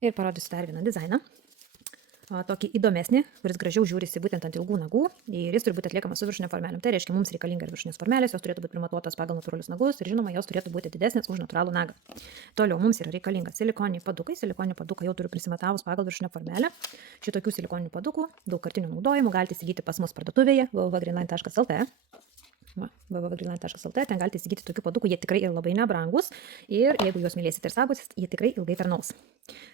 Ir parodysiu dar vieną dizainą. Tokį įdomesnį, kuris gražiau žiūrisi būtent ant ilgų nagų ir jis turi būti atliekamas su viršinė formelėm. Tai reiškia, mums reikalinga ir viršinės formelės, jos turėtų būti primatuotos pagal natūralius nagus ir žinoma, jos turėtų būti didesnės už natūralų nagą. Toliau mums yra reikalinga silikoniniai padukai. Silikoninių padukų jau turiu prisimatavus pagal viršinę formelę. Šitokių silikoninių padukų daugkartinių naudojimų galite įsigyti pas mus parduotuvėje www.greenline.lt. www.greenline.lt, ten galite įsigyti tokių padukų, jie tikrai yra labai nebrangus ir jeigu juos mylėsite ir saugosit, jie tikrai ilgai tarnaus.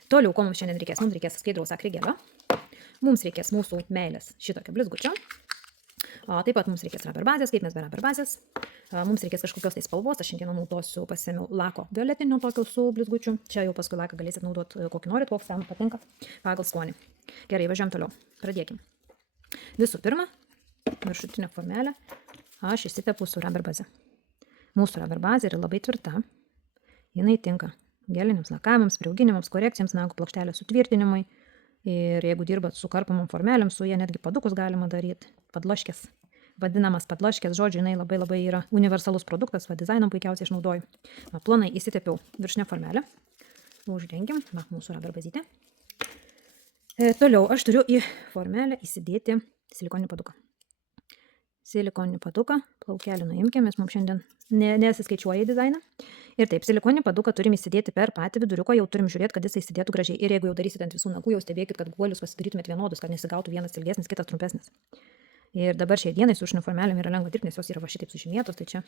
Toliau, ko mums šiandien reikės? Mums reikės skaidraus akrigelio, mums reikės mūsų meilės šitokio blizgučio, taip pat mums reikės rubber bazės, kaip mes be rubber bazės, mums reikės kažkokios tai spalvos, aš šiandien naudosiu, pasėmiau lako violetinio tokio su blizgučiu, čia jau paskui laką galėsit naudoti kokį norit, koks tam patinka, pagal skonį. Gerai, važiuojam toliau, pradėkim. Visų pirma, viršutinę formelę aš įsitepu su rubber baze. Mūsų rubber bazė yra labai tvirta, jinai tinka geliniams lakavimams, priauginimams, korekcijams, nagų plokštelės sutvirtinimui. Ir jeigu dirbat su karpomom formelėm, su jie netgi padukus galima daryti, padloškės. Vadinamas padloškės, žodžiu, jinai labai yra universalus produktas, dizainam puikiausiai išnaudoju. Plonai įsitepiau viršinę formelę. Uždengiam, mūsų rubber bazytė. Toliau aš turiu į formelę įsidėti silikoninį paduką. Silikoninį paduką, plaukelį nuimkime, mes mums šiandien nesiskaičiuoja į dizainą. Ir taip, silikoninį paduką turim įsidėti per patį viduriuko, jau turim žiūrėti, kad jis įsidėtų gražiai. Ir jeigu jau darysite ant visų nagų, jau stebėkit, kad guolius pasidarytumėt vienodus, kad nesigautų vienas ilgesnis, kitas trumpesnis. Ir dabar šiai dienai su viršinėm formelėm yra lengva dirbti, nes jos yra va šitaip sužymėtos, tai čia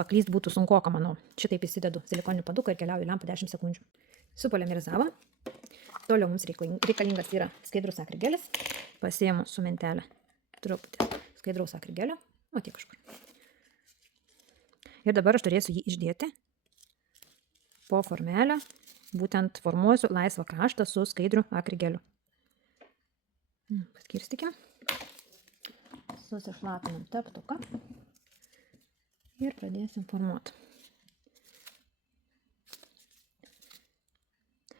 paklyst būtų sunkoka, manau. Šitaip įsidedu silikoninį paduką ir keliauju į lempą 10 sekundžių. Supolimerizavo. Toliau mums reikalingas yra skaidrus akrigelis. Pasiėmu su mentelė truputį skaidraus akrigelio, o tiek kažkur. Ir dabar aš turėsiu jį išdėti po formelę, būtent formuosiu laisvą kraštą su skaidriu akrigeliu. Paskirstykim. Susišlapinam teptuką ir pradėsim formuoti.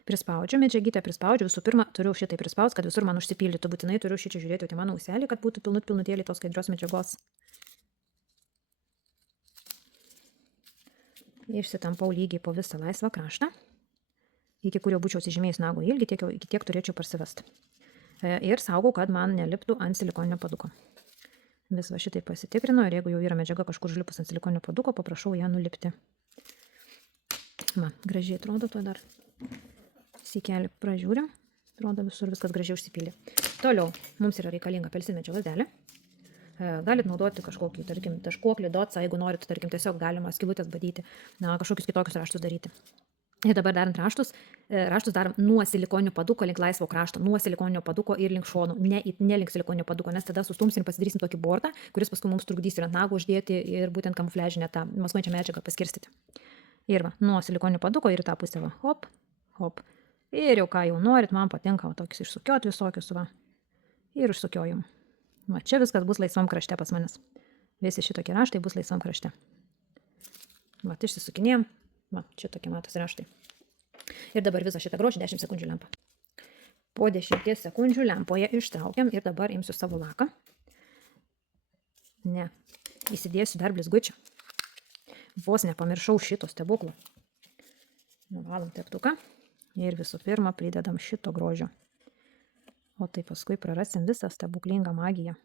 Prispaudžiu, medžiagytę prispaudžiu, visų pirma turiu šitai prispaus, kad visur man užsipildytų, būtinai turiu šičia žiūrėti į mano auselį, kad būtų pilnutėlį tos skaidrios medžiagos. Išsitampau lygiai po visą laisvą kraštą, iki kurio būčiau įžymėjus nago ilgį, iki tiek turėčiau parsivesti. Ir saugau, kad man neliptų ant silikoninio paduko. Vis va šitai pasitikrinu ir jeigu jau yra medžiaga kažkur užlipus ant silikoninio paduko, paprašau ją nulipti. Gražiai atrodo to dar. Sykelį pražiūrim, atrodo visur viskas gražiai užsipylė. Toliau mums yra reikalinga apelsinmedžio lazdelė. Galit naudoti kažkokį, tarkim, taškuoklį, dotsą, jeigu norit, tarkim, tiesiog galima skylutės badyti, kažkokius kitokius raštus daryti. Ir dabar darant raštus darom nuo silikoninio paduko link laisvo krašto, nuo silikoninio paduko ir link šonų, ne link silikoninio paduko, nes tada sustumsim ir pasidarysim tokį bortą, kuris paskui mums trukdys ir ant nagų uždėti ir būtent kamufliažinę tą maskuojančią medžiagą paskirstyti. Ir va, nuo silikoninio paduko ir į tą pusę va, hop, hop. Ir jau ką jau norit, man patinka tokius išsukiot visokius, va. Ir išsukiojim. Va, čia viskas bus laisvam krašte pas manis. Visi šitokie raštai bus laisvam krašte. Va, išsisukinėjom. Va, čia tokie matos raštai. Ir dabar visą šitą grožį 10 sekundžių lempą. Po 10 sekundžių lempoje ištraukiam ir dabar imsiu savo laką. Įsidėsiu dar blizgučio. Vos nepamiršau šito stebuklo. Nuvalom teptuką. Ir visų pirma pridedam šito grožio. O tai paskui prarasim visą stebuklingą magiją.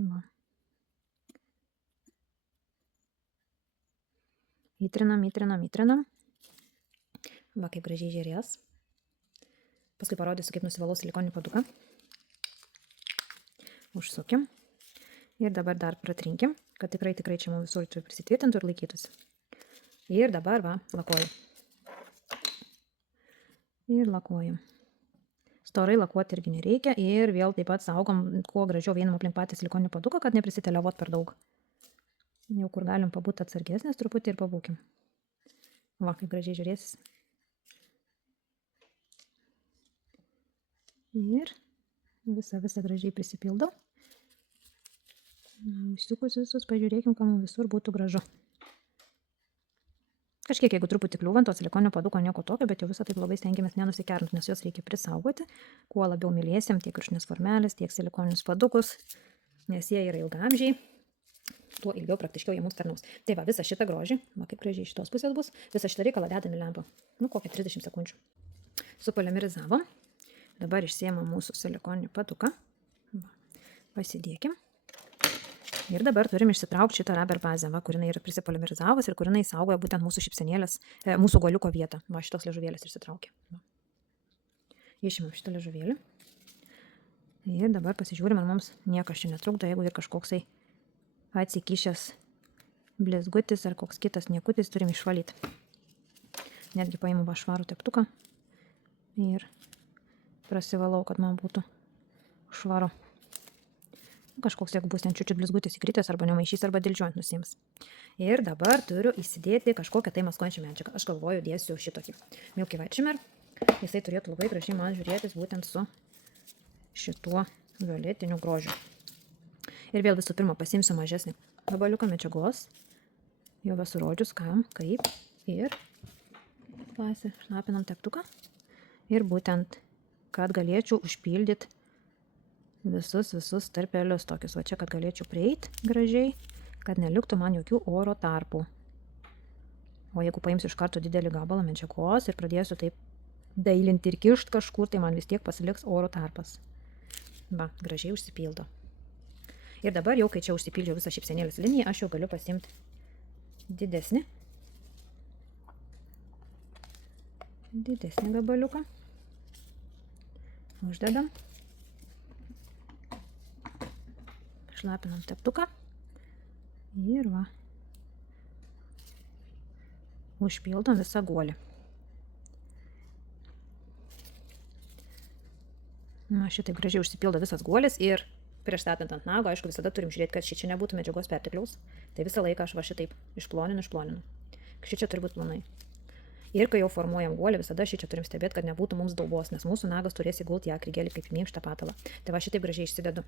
Va. Įtrinam. Va, kaip gražiai žėrės. Paskui parodysiu, kaip nusivalau silikoninį paduką. Užsukim. Ir dabar dar pratrinkim, kad tikrai čia mums visur prisitvirtintų ir laikytųsi. Ir dabar va, lakuoju. Ir lakuojam. Storai lakuoti irgi nereikia ir vėl taip pat saugom, kuo gražiau einam aplink patį silikoninį paduką, kad neprisiteliavot per daug. Jau kur galim pabūti atsargesnės truputį ir pabūkim. Va, kaip gražiai žiūrėsis. Ir visą gražiai prisipildau. Užsiukus visus, pažiūrėkim, ką mums visur būtų gražu. Kažkiek, jeigu truputį kliūvant, to silikoninio paduko nieko tokio, bet jau visą taip labai stengiamės nenusikernti, nes juos reikia prisaugoti. Kuo labiau mylėsim tiek viršinės formelės, tiek silikoninius padukus, nes jie yra ilgaamžiai, tuo ilgiau praktiškiau jie mums tarnaus. Tai va, visą šitą grožį, va kaip gražiai šitos pusės bus, visą šitą reikalą dedam į lempą. Kokią 30 sekundžių. supolimerizavom. Dabar išsiėmam mūsų silikoninį paduką. Pasidėkim. Ir dabar turim išsitraukti šitą rubber bazę, kur jinai yra prisipolimerizavus ir kur jinai saugoja būtent mūsų šypsenėlės, mūsų guoliuko vietą. Va, šitos liežuvėlės išsitraukė. Išimam šitą liežuvėlį. Ir dabar pasižiūrim, ar mums niekas čia netrukdo, jeigu ir kažkoksai atsikišęs blizgutis ar koks kitas niekutis, turim išvalyti. Netgi paimu va švarų teptuką ir prasivalau, kad man būtų švaru. Kažkoks, jeigu bus ten čiučiut blizgutis įkritęs arba nemaišys arba dildžiuojant nusims. Ir dabar turiu įsidėti kažkokią tai maskuojančią medžiagą. Aš galvoju, dėsiu šitokį Milky White Shimmer. Jisai turėtų labai gražiai man žiūrėtis būtent su šituo violetiniu grožiu. Ir vėl visų pirma pasimsiu mažesnį gabaliuką medžiagos. Jau esu rodžius kam, kaip. Ir šlapinam teptuką. Ir būtent, kad galėčiau užpildyti visus tarpelius tokius. Va čia, kad galėčiau prieiti gražiai, kad neliktų man jokių oro tarpų. O jeigu paimsiu iš karto didelį gabalą medžiagos ir pradėsiu taip dailinti ir kišt kažkur, tai man vis tiek pasiliks oro tarpas. Va, gražiai užsipildo. Ir dabar jau, kai čia užsipildžiau visą šypsenėlės liniją, aš jau galiu pasiimti didesnį gabaliuką. Uždedam. Šlapinam teptuką. Ir va. Užpildom visą guolį. Na, šitaip gražiai užsipildo visas guolis ir prieš statant ant nago, aišku, visada turim žiūrėti, kad šičia nebūtų medžiagos pertekliaus. Tai visą laiką aš va šitaip išploninu. Šičia turi būti plonai. Ir kai jau formuojam guolį, visada šičia turim stebėti, kad nebūtų mums daubos, nes mūsų nagas turės įgulti į akrigelį kaip minkštą patalą. Tai va šitaip gražiai išsidedu.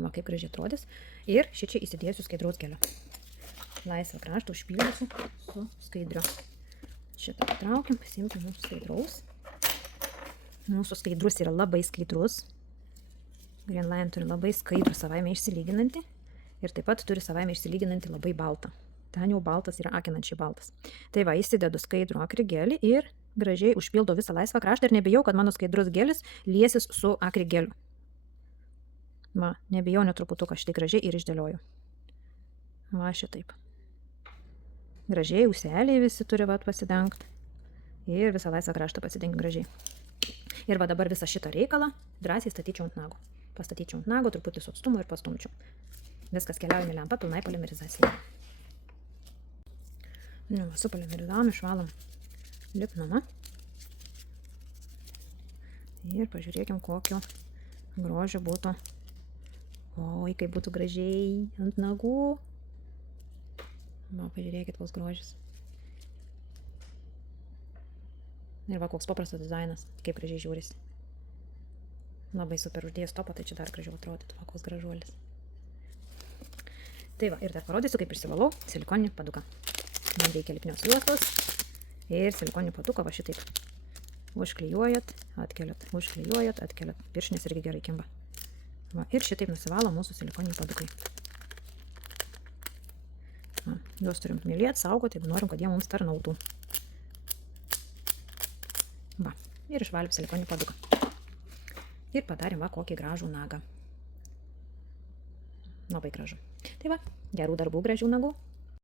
Va kaip gražiai atrodys. Ir šičia įsidėsiu skaidraus gelio. Laisvą kraštą užpildysiu su skaidriu. Šitą patraukiam, pasimti mūsų skaidraus. Mūsų skaidrus yra labai skaidrus. Green Line turi labai skaidrų savaime išsilyginantį. Ir taip pat turi savaime išsilyginantį labai baltą. Ten jau baltas yra akinančiai baltas. Tai va, įsidedu skaidrų akrigelį ir gražiai užpildo visą laisvą kraštą ir nebijau, kad mano skaidrus gelis liesis su akrigeliu. Va, nebijau netruputuką, šitai gražiai ir išdėlioju. Va, šitaip. Gražiai, ūseliai visi turi va pasidengti. Ir visą laisvą kraštą pasidengti gražiai. Ir va dabar visą šitą reikalą drąsiai statyčiau ant nago. Pastatyčiau ant nago, truputį su atstumu ir pastumčiau. Viskas keliauja į lempą, pilnai polimerizacija. Su polimerizavom, išvalom lipnumą. Ir pažiūrėkim, kokio grožio būtų. Oi, kaip būtų gražiai ant nagų. Va, pažiūrėkit, koks grožis. Ir va, koks paprastas dizainas, kaip gražiai žiūrisi. Labai super uždėjus topą, tai čia dar gražiau atrodytų, va, koks gražuolis. Tai va, ir dar parodysiu, kaip išsivalau silikoninį paduką. Man reikia lipnios juostos ir silikoninį paduką va šitaip. Užklijuojat, atkeliat, užklijuojat, atkeliat. Pirštinės irgi gerai kimba. Va, ir šitaip nusivalo mūsų silikoniniai padukai. Va, juos turim mylėti, saugoti, jeigu norim, kad jie mums tarnautų. Va, ir išvalėm silikoninį paduką. Ir padarėm va kokį gražų nagą. Labai gražu. Tai va, gerų darbų, gražių nagų.